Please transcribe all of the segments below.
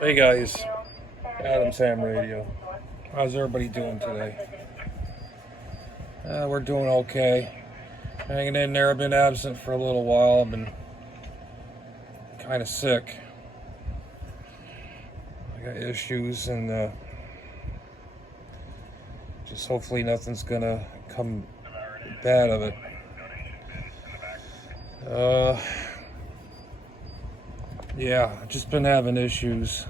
Hey guys, Adam's Ham Radio. How's everybody doing today? We're doing okay. Hanging in there. I've been absent for a little while. I've been kind of sick. I got issues, and just hopefully nothing's gonna come bad of it. Yeah, I've just been having issues,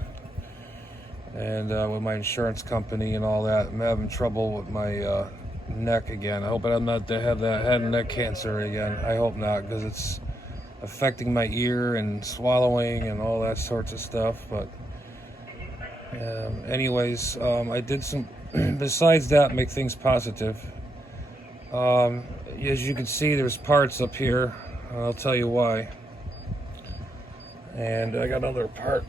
and with my insurance company and all that. I'm having trouble with my neck again. I hope I'm not to have that head and neck cancer again. I hope not, because it's affecting my ear and swallowing and all that sorts of stuff. But anyways, I did some besides that, make things positive. As you can see, there's parts up here. I'll tell you why. And I got another part.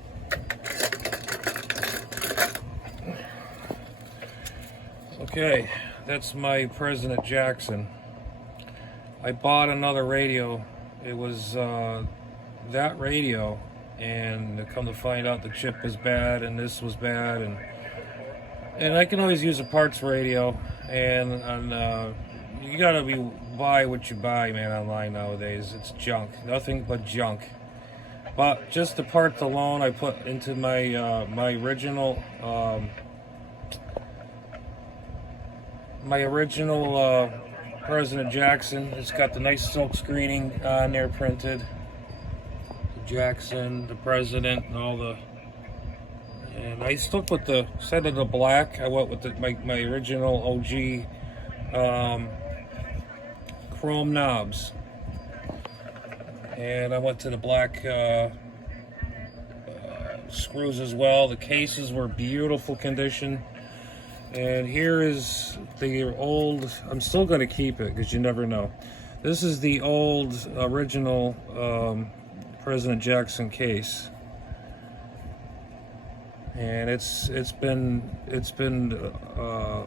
Okay, that's my President Jackson. I bought another radio. It was that radio, and come to find out the chip was bad and this was bad, and I can always use a parts radio, and you gotta buy what you buy, man, online nowadays. It's junk, nothing but junk. But just the parts alone, I put into my my original President Jackson. It's got the nice silk screening on there printed. The Jackson, the President, and all the. And I stuck with the set of the black. I went with my original OG chrome knobs. And I went to the black screws as well. The cases were beautiful condition. And here is the old, I'm still going to keep it because you never know. This is the old original President Jackson case. And it's been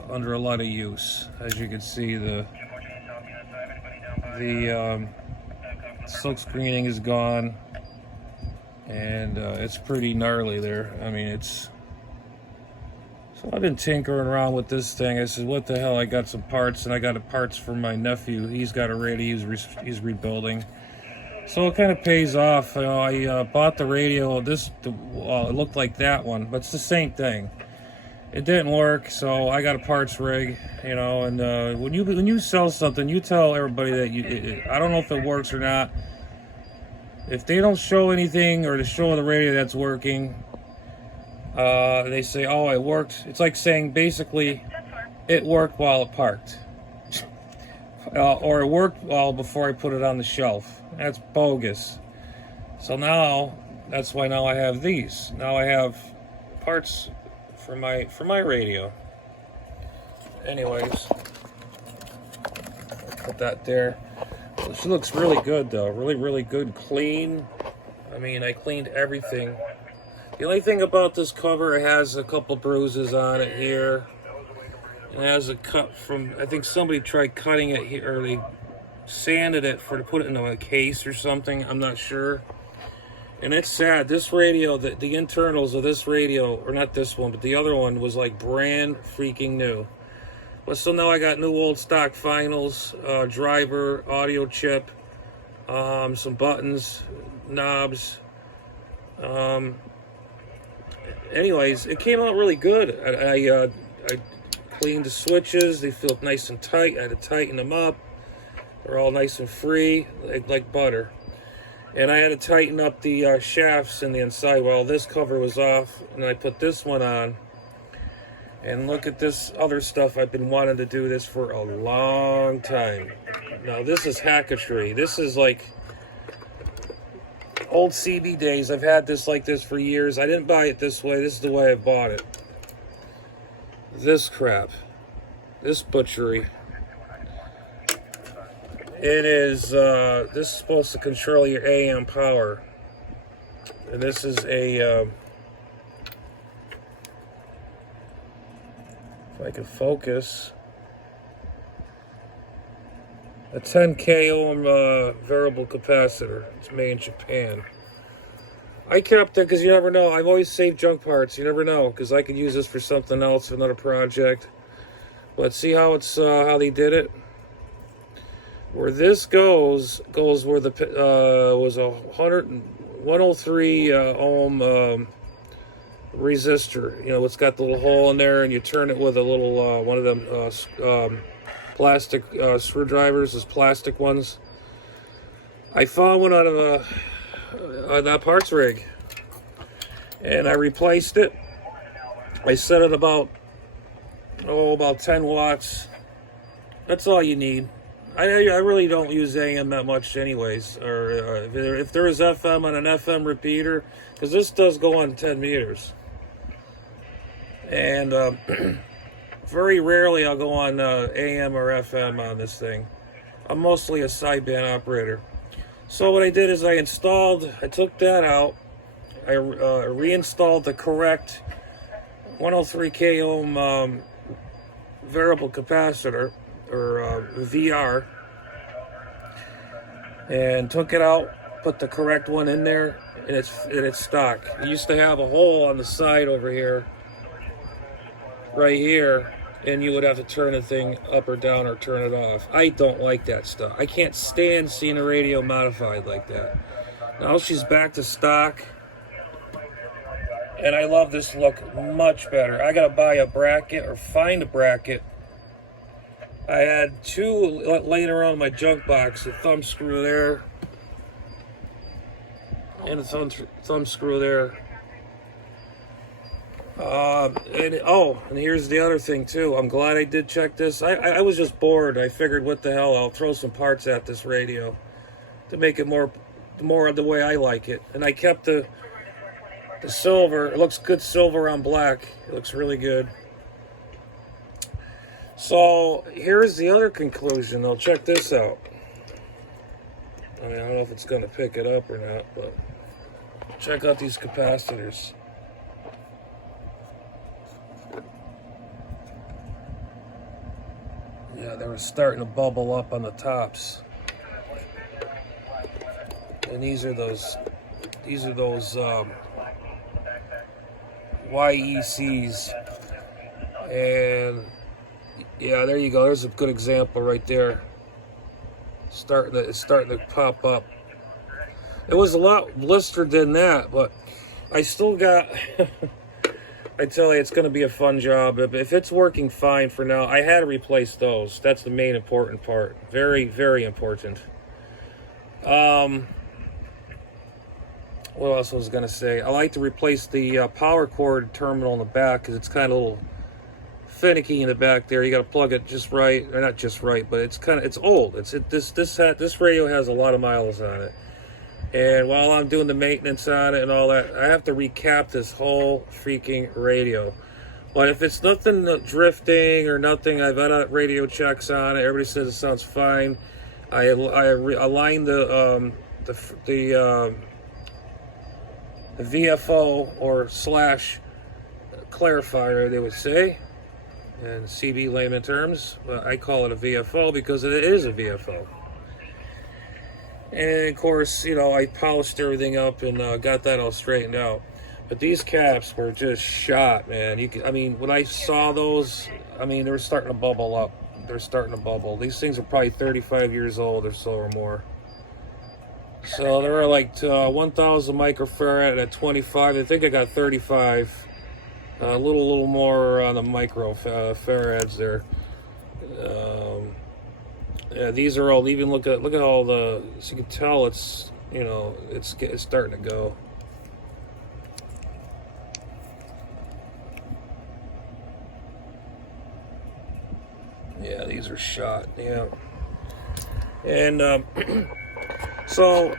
under a lot of use. As you can see, the silk screening is gone, and it's pretty gnarly there. I mean, so I've been tinkering around with this thing. I said, what the hell, I got some parts, and I got parts for my nephew. He's got a radio he's rebuilding, so it kind of pays off. I bought the radio. It looked like that one, but it's the same thing. It didn't work, so I got a parts rig, and when you sell something, you tell everybody that I don't know if it works or not. If they don't show anything or to show the radio that's working, they say, oh, it worked. It's like saying, basically, it worked while it parked. Or it worked before I put it on the shelf. That's bogus. So now, that's why now I have these. Now I have parts for my radio. Anyways, put that there. So she looks really good though, really good, clean. I mean, I cleaned everything. The only thing about this cover, it has a couple bruises on it here. It has a cut from, I think somebody tried cutting it here, or they sanded it to put it in a case or something. I'm not sure. And it's sad. This radio, the internals of this radio, or not this one, but the other one was like brand freaking new. But so now I got new old stock finals, driver, audio chip, some buttons, knobs. Anyways, it came out really good. I cleaned the switches. They feel nice and tight. I had to tighten them up. They're all nice and free, like butter. And I had to tighten up the shafts in the inside while this cover was off. And I put this one on. And look at this other stuff. I've been wanting to do this for a long time. Now, this is hackery. This is like old CB days. I've had this like this for years. I didn't buy it this way. This is the way I bought it. This crap. This butchery. It is, this is supposed to control your AM power. And this is a, if I can focus, a 10K ohm variable capacitor. It's made in Japan. I kept it because you never know. I've always saved junk parts. You never know, because I could use this for something else, another project. But see how it's how they did it. Where this goes where the was a 103 ohm resistor. You know, it's got the little hole in there, and you turn it with a little one of them plastic screwdrivers, those plastic ones. I found one out of that parts rig, and I replaced it. I set it about 10 watts. That's all you need. I really don't use AM that much anyways, or if there is FM on an FM repeater, because this does go on 10 meters. And very rarely I'll go on AM or FM on this thing. I'm mostly a sideband operator. So what I did is I took that out, I reinstalled the correct 103k ohm variable capacitor, or VR, and took it out, put the correct one in there, and it's stock. It used to have a hole on the side over here, right here, and you would have to turn the thing up or down or turn it off. I don't like that stuff. I can't stand seeing a radio modified like that. Now she's back to stock, and I love this look much better. I gotta buy a bracket or find a bracket. I had two laying around in my junk box, a thumb screw there, and a thumb screw there. And here's the other thing too. I'm glad I did check this. I was just bored. I figured, what the hell, I'll throw some parts at this radio to make it more the way I like it. And I kept the silver. It looks good silver on black. It looks really good. So here's the other conclusion. Now check this out. I mean, I don't know if it's going to pick it up or not, but check out these capacitors. Yeah, they were starting to bubble up on the tops. And these are those YECs. And yeah, there you go. There's a good example right there. It's starting to pop up. It was a lot blistered than that, but I still got I tell you, it's going to be a fun job. If it's working fine for now, I had to replace those. That's the main important part. Very, very important. What else was I going to say? I like to replace the power cord terminal in the back, because it's kind of a little finicky in the back there. You got to plug it just right, or not just right, but it's old. This radio has a lot of miles on it. And while I'm doing the maintenance on it and all that, I have to recap this whole freaking radio. But if it's nothing drifting or nothing, I've had radio checks on it. Everybody says it sounds fine. I align the VFO or slash clarifier, they would say, in CB layman terms. But I call it a VFO because it is a VFO. And of course, you know, I polished everything up and got that all straightened out. But these caps were just shot, man. I mean, when I saw those, I mean, they were starting to bubble up. They're starting to bubble. These things are probably 35 years old or so or more. So they were like 1,000 microfarad at 25. I think I got 35. A little more on the microfarads there. Yeah, these are all, even look at all the, as you can tell, it's, you know, it's starting to go. Yeah, these are shot. Yeah. And so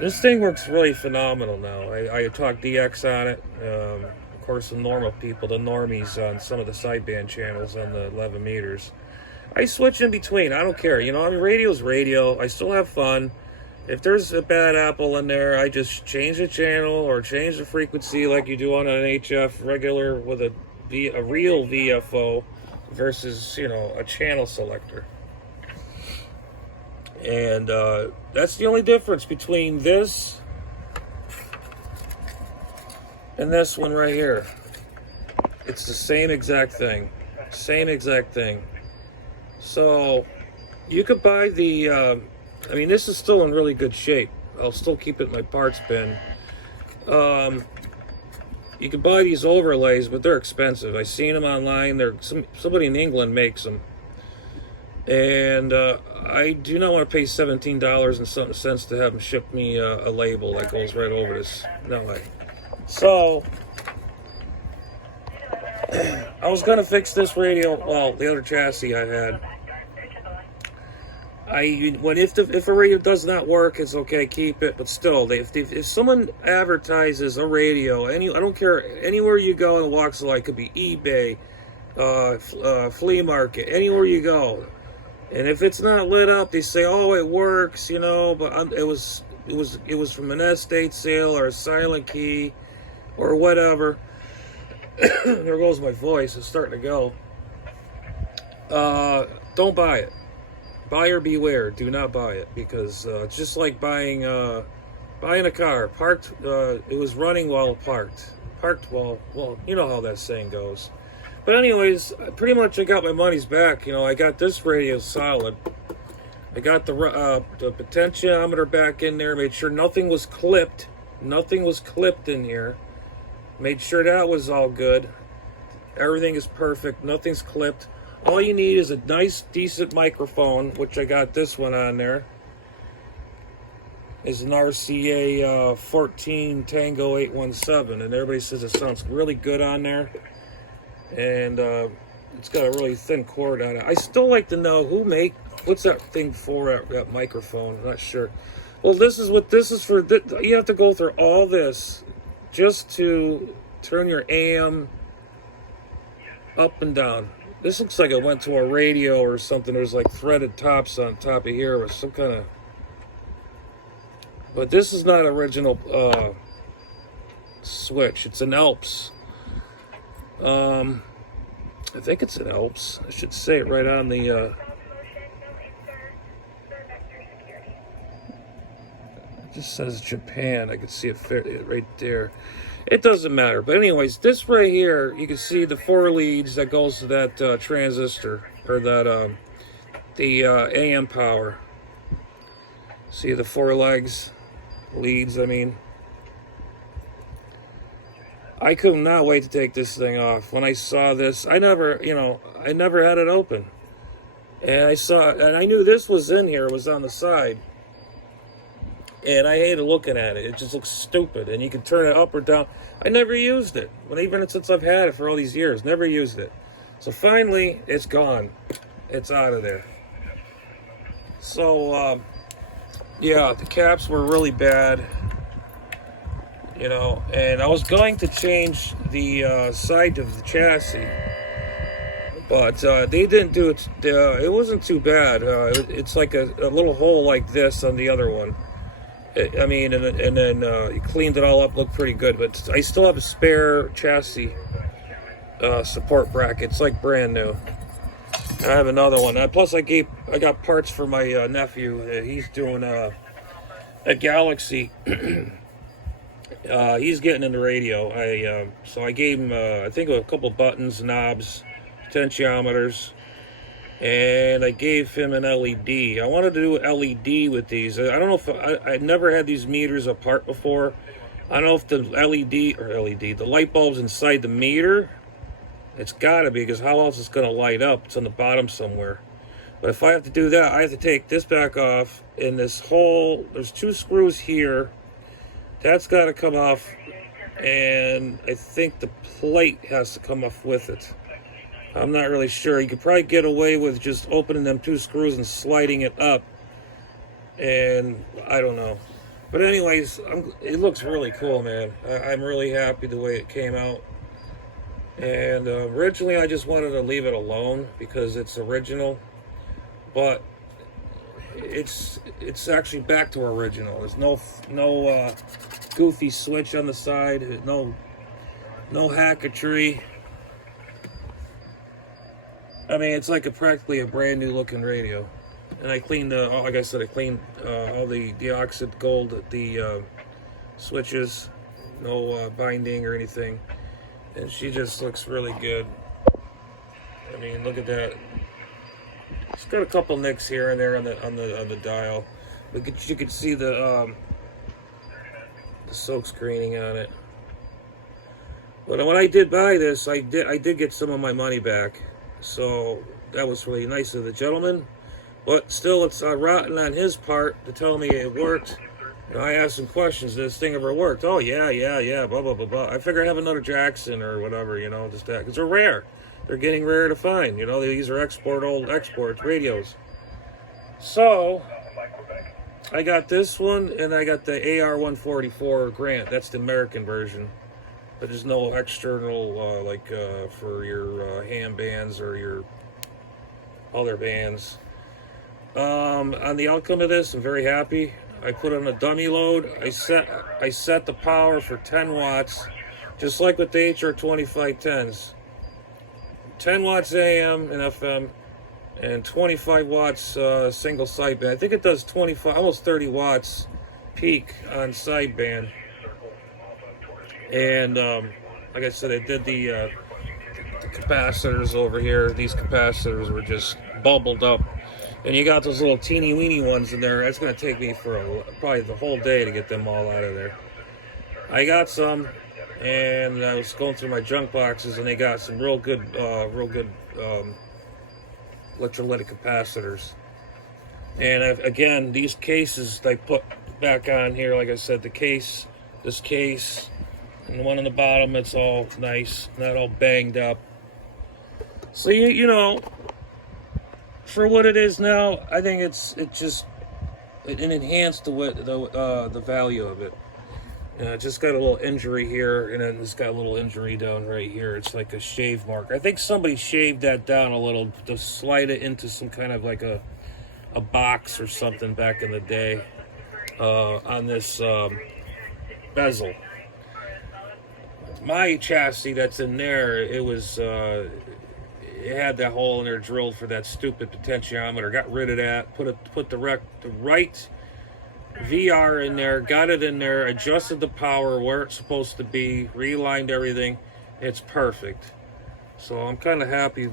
this thing works really phenomenal now. I talk DX on it. Of course, the normal people, the normies on some of the sideband channels on the 11 meters. I switch in between. I don't care. You know, I mean, radio's radio. I still have fun. If there's a bad apple in there, I just change the channel or change the frequency like you do on an HF regular with a real VFO versus, you know, a channel selector. And that's the only difference between this and this one right here. It's the same exact thing. Same exact thing. So you could buy the, I mean, this is still in really good shape. I'll still keep it in my parts bin. You can buy these overlays, but they're expensive. I've seen them online. Somebody in England makes them. And I do not want to pay $17 and something cents to have them ship me a label that goes right over this. No way. So I was gonna fix this radio. Well, the other chassis I had. If a radio does not work, it's okay, keep it. But still, if someone advertises a radio, I don't care, anywhere you go in the walks of life, could be eBay, flea market, anywhere you go, and if it's not lit up, they say, "Oh, it works," you know. But it was from an estate sale or a silent key, or whatever. There goes my voice. It's starting to go. Don't buy it. Buyer beware. Do not buy it, because it's just like buying a car. Parked. It was running while parked. Parked while. Well, you know how that saying goes. But anyways, pretty much I got my money's back. You know, I got this radio solid. I got the potentiometer back in there. Made sure nothing was clipped. Nothing was clipped in here. Made sure that was all good. Everything is perfect. Nothing's clipped. All you need is a nice, decent microphone, which I got this one on there. It's an RCA 14 Tango 817, and everybody says it sounds really good on there. And it's got a really thin cord on it. I still like to know what's that thing for, that microphone? I'm not sure. Well, this is what this is for. You have to go through all this just to turn your AM up and down. This looks like it went to a radio or something. There's like threaded tops on top of here with some kind of... But this is not original switch. It's an Alps. I think it's an Alps. I should say it right on the... It just says Japan. I can see it right there. It doesn't matter. But anyways, this right here, you can see the 4 leads that goes to that transistor, or that the AM power. See the 4 leads, I mean. I could not wait to take this thing off. When I saw this, I never had it open. And I knew this was in here, it was on the side. And I hated looking at it. It just looks stupid. And you can turn it up or down. I never used it. Even since I've had it for all these years, never used it. So finally, it's gone. It's out of there. So, yeah, the caps were really bad. You know, and I was going to change the side of the chassis. But they didn't do it. It wasn't too bad. It's like a little hole like this on the other one. I mean, and then you cleaned it all up, looked pretty good. But I still have a spare chassis support bracket. It's like brand new. I have another one. Plus, I got parts for my nephew. He's doing a Galaxy. He's getting into radio. So I gave him I think a couple buttons, knobs, potentiometers. And I gave him an LED. I wanted to do LED with these. I don't know if I never had these meters apart before. I don't know if the the light bulb's inside the meter. It's got to be, because how else is it going to light up? It's on the bottom somewhere. But if I have to do that, I have to take this back off. And this whole, there's 2 screws here. That's got to come off. And I think the plate has to come off with it. I'm not really sure. You could probably get away with just opening them 2 screws and sliding it up. And I don't know. But anyways, it looks really cool, man. I'm really happy the way it came out. And originally I just wanted to leave it alone because it's original. But it's actually back to original. There's no goofy switch on the side. No hackery. I mean, it's like practically a brand new looking radio. And I cleaned, like I said, all the deoxide gold, the switches, no binding or anything, and she just looks really good. I mean, look at that. It's got a couple nicks here and there on the dial, but you can see the silk screening on it. But when I did buy this, I did get some of my money back, so that was really nice of the gentleman. But still, it's rotten on his part to tell me it worked. You know, I asked some questions. Did this thing ever worked? Oh yeah, blah blah blah blah. I figure I have another Jackson or whatever, you know, just that, because they're rare. They're getting rare to find. You know, these are old exports radios. So I got this one, and I got the AR-144 Grant. That's the American version. But there's no external, for your ham bands or your other bands. On the outcome of this, I'm very happy. I put on a dummy load. I set the power for 10 watts, just like with the HR2510s. 10 watts AM and FM, and 25 watts single sideband. I think it does 25, almost 30 watts peak on sideband. And like I said, I did the capacitors over here. These capacitors were just bubbled up. And you got those little teeny weeny ones in there. It's going to take me for probably the whole day to get them all out of there. I got some, and I was going through my junk boxes, and they got some real good electrolytic capacitors. And again, these cases I put back on here, like I said, this case, and the one on the bottom, it's all nice, not all banged up. So you know, for what it is now, I think it enhanced the value of it. Just got a little injury here, and then it's got a little injury down right here. It's like a shave mark. I think somebody shaved that down a little to slide it into some kind of like a box or something back in the day on this bezel. My chassis that's in there, it was it had that hole in there drilled for that stupid potentiometer. Got rid of that. Put the right VR in there, got it in there, adjusted the power where it's supposed to be, realigned everything. It's perfect. So I'm kind of happy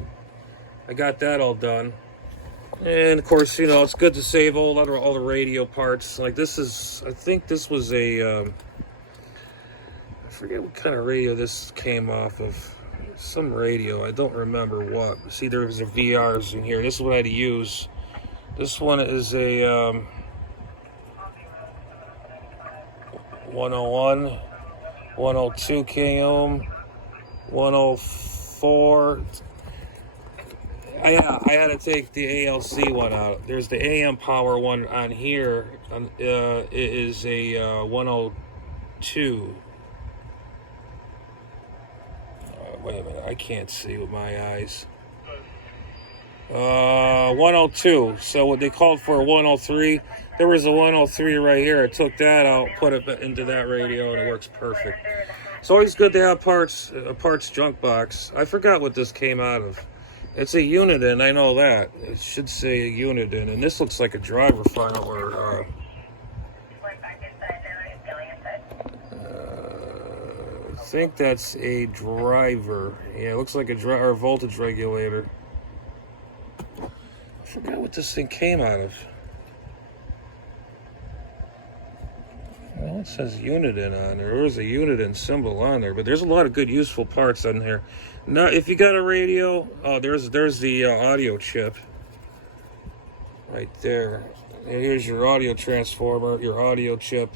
I got that all done. And of course, you know, it's good to save all the radio parts. Like this is, I think this was a, I forget what kind of radio this came off of. Some radio, I don't remember what. See, there was a VRs in here. This is what I had to use. This one is a 101, 102 kOhm, 104. I had to take the ALC one out. There's the AM power one on here. It is a 102. Wait a minute, I can't see with my eyes. 102. So what they called for a 103. There was a 103 right here. I took that out, put it into that radio, and it works perfect. It's always good to have a parts junk box. I forgot what this came out of. It's a Uniden, I know that. It should say a Uniden, and this looks like a driver file or I think that's a driver. Yeah, it looks like a voltage regulator. I forgot what this thing came out of. Well, it says Uniden on there. There was a Uniden symbol on there, but there's a lot of good useful parts on here. Now, if you got a radio, there's the audio chip right there. And here's your audio transformer, your audio chip.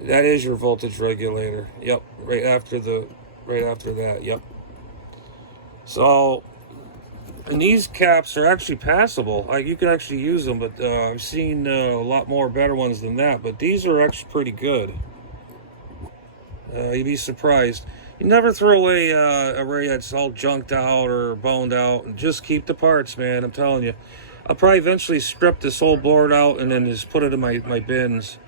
That is your voltage regulator. Yep, right after that. Yep. So, and these caps are actually passable. You can actually use them, but I've seen a lot more better ones than that. But these are actually pretty good. You'd be surprised. You never throw away a radio that's all junked out or boned out, and just keep the parts, man. I'm telling you. I'll probably eventually strip this whole board out and then just put it in my bins.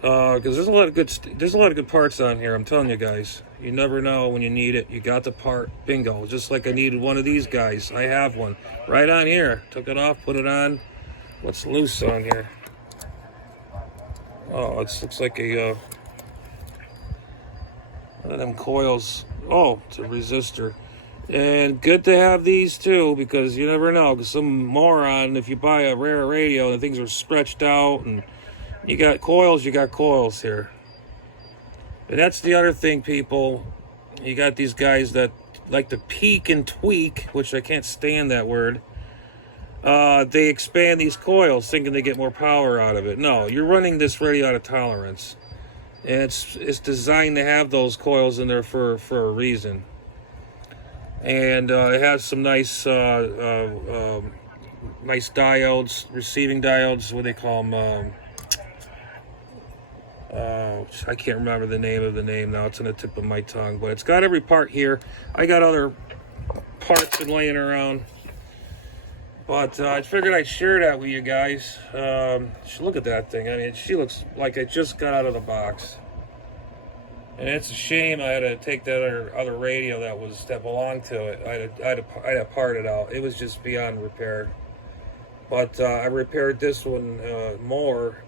Because there's a lot of good parts on here. I'm telling you guys, you never know when you need it. You got the part, bingo. Just like I needed one of these guys. I have one right on here. Took it off, put it on. What's loose on here? Oh, it looks like a of them coils. Oh, it's a resistor. And good to have these too, because you never know. Because some moron, if you buy a rare radio and things are stretched out and you got coils here. And that's the other thing, people. You got these guys that like to peek and tweak, which I can't stand that word. They expand these coils thinking they get more power out of it. No, you're running this radio out of tolerance. And it's designed to have those coils in there for a reason. And it has some nice nice diodes, receiving diodes. What do they call them? I can't remember the name now. It's on the tip of my tongue. But it's got every part here. I got other parts laying around. But I figured I'd share that with you guys. Look at that thing. I mean, she looks like it just got out of the box. And it's a shame I had to take that other radio that belonged to it. I had to part it out. It was just beyond repair. But I repaired this one more,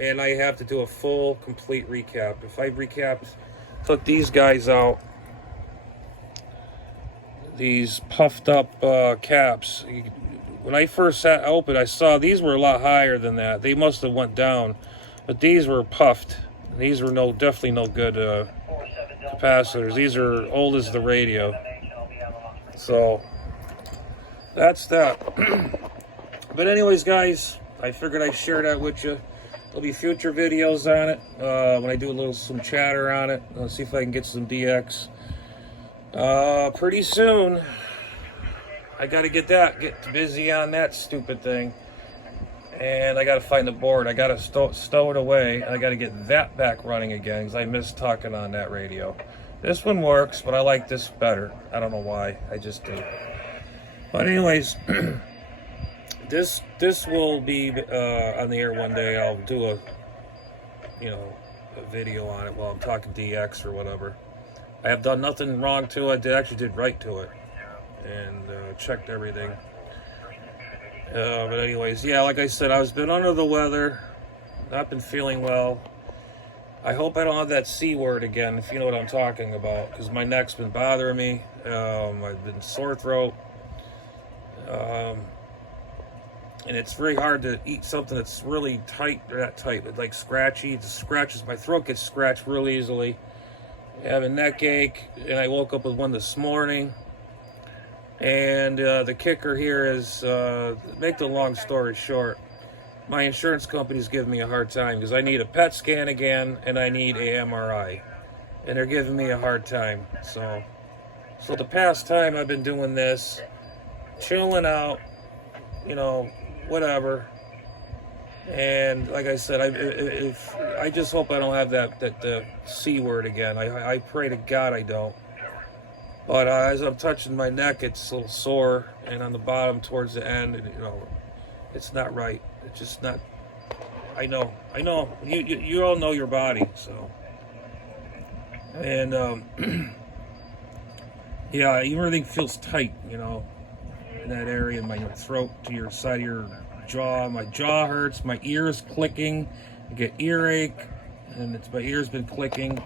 and I have to do a full, complete recap. If I took these guys out, these puffed up caps. When I first opened, I saw these were a lot higher than that. They must have went down, but these were puffed. These were definitely no good capacitors. These are old as the radio. So that's that. But anyways, guys, I figured I'd share that with you. There'll be future videos on it when I do some chatter on it. Let's see if I can get some DX pretty soon. I got to get busy on that stupid thing. And I got to find the board. I got to stow it away. I got to get that back running again because I miss talking on that radio. This one works, but I like this better. I don't know why. I just do. But anyways, this will be on the air one day. I'll do a video on it while I'm talking DX or whatever. I have done nothing wrong to it. I actually did right to it and checked everything. But anyways, yeah, like I said, I've been under the weather, not been feeling well. I hope I don't have that C word again, if you know what I'm talking about, because my neck's been bothering me. I've been sore throat. And it's very hard to eat something that's really tight, or not tight, but like scratchy. It scratches, my throat gets scratched real easily. I have a neck ache, and I woke up with one this morning. And the kicker here is, make the long story short, my insurance company's giving me a hard time because I need a PET scan again and I need a MRI. And they're giving me a hard time. So the past time I've been doing this, chilling out, whatever. And like I said, I just hope I don't have that C word again. I pray to God I don't. But as I'm touching my neck, it's a little sore, and on the bottom towards the end, it's not right. It's just not. I know. You all know your body, so. And yeah, everything feels tight, in that area, in my throat to your side of your jaw. My jaw hurts. My ears clicking. I get earache, and my ears been clicking.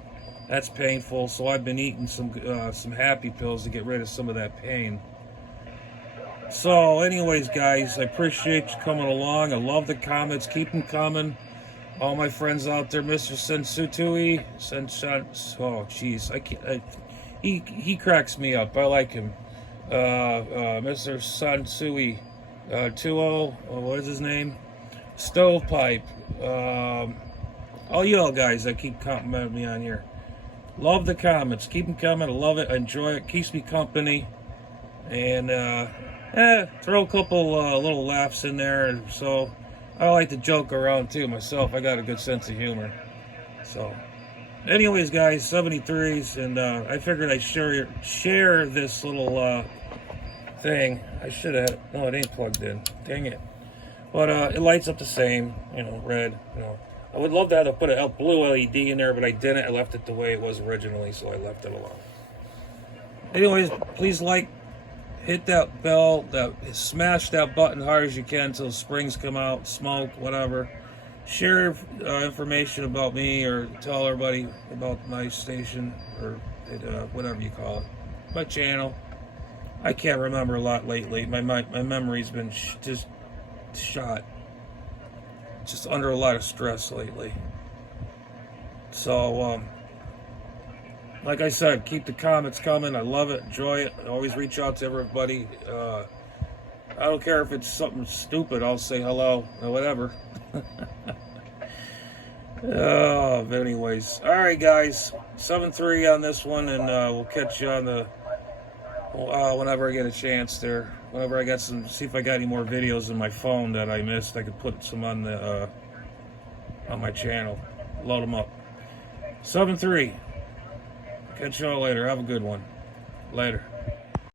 That's painful, so I've been eating some happy pills to get rid of some of that pain. So anyways, guys, I appreciate you coming along. I love the comments. Keep them coming. All my friends out there, Mr. Sensutui. Oh, jeez. He cracks me up. I like him. Mr. Sansui. 2-0. What is his name? Stovepipe. All y'all guys that keep complimenting me on here. Love the comments. Keep them coming. I love it. I enjoy it. Keeps me company. And throw a couple little laughs in there. So I like to joke around too myself. I got a good sense of humor. So anyways, guys, 73s. And I figured I'd share this little thing. I should have. No, it ain't plugged in. Dang it. But it lights up the same. Red. I would love to have to put a blue LED in there, but I didn't. I left it the way it was originally, so I left it alone. Anyways, please hit that bell, smash that button hard as you can until springs come out, smoke, whatever. share information about me, or tell everybody about my station, or whatever you call it, my channel. I can't remember a lot lately. My memory's been just shot. Just under a lot of stress lately. So, like I said, keep the comments coming. I love it, enjoy it. I always reach out to everybody. I don't care if it's something stupid. I'll say hello or whatever. Oh, but anyways, all right, guys, 7-3 on this one, and we'll catch you on the whenever I get a chance there. Whenever I got some, see if I got any more videos in my phone that I missed. I could put some on the on my channel. Load them up. 7-3. Catch y'all later. Have a good one. Later.